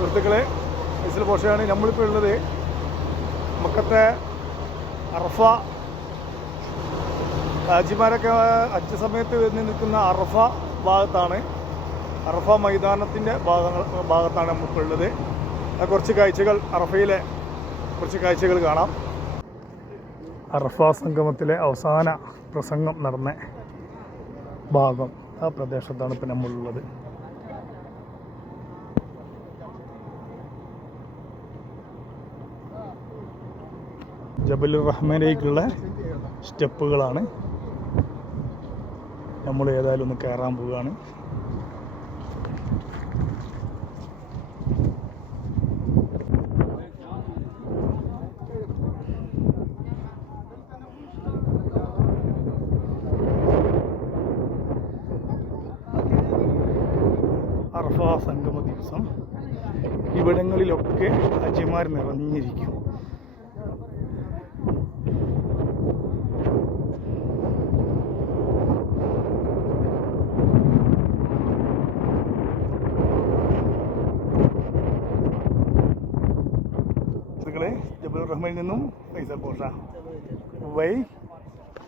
സുഹൃത്തുക്കളെ, ഫൈസൽ പോഷയാണ്. നമ്മളിപ്പോൾ ഉള്ളത് മക്കത്തെ അറഫ, ഹാജിമാരൊക്കെ ഹജ്ജ് സമയത്ത് വന്ന് നിൽക്കുന്ന അറഫ ഭാഗത്താണ്. അറഫ മൈതാനത്തിൻ്റെ ഭാഗത്താണ് നമ്മളിപ്പോൾ ഉള്ളത്. കുറച്ച് കാഴ്ചകൾ, അറഫയിലെ കുറച്ച് കാഴ്ചകൾ കാണാം. അറഫ സംഗമത്തിലെ അവസാന പ്രസംഗം നടന്ന ഭാഗം, ആ പ്രദേശത്താണ് ഇപ്പം നമ്മളുള്ളത്. ജബലുർ റഹ്മാനിലേക്കുള്ള സ്റ്റെപ്പുകളാണ്. നമ്മൾ ഏതായാലും ഒന്ന് കയറാൻ പോവുകയാണ്. അറഫ സംഗമ ദിവസം ഇവിടങ്ങളിലൊക്കെ ഹാജിമാർ നിറഞ്ഞിരിക്കും. ജബലുർ റഹ്മാനിൽ നിന്നും ഫൈസൽ പോഷ.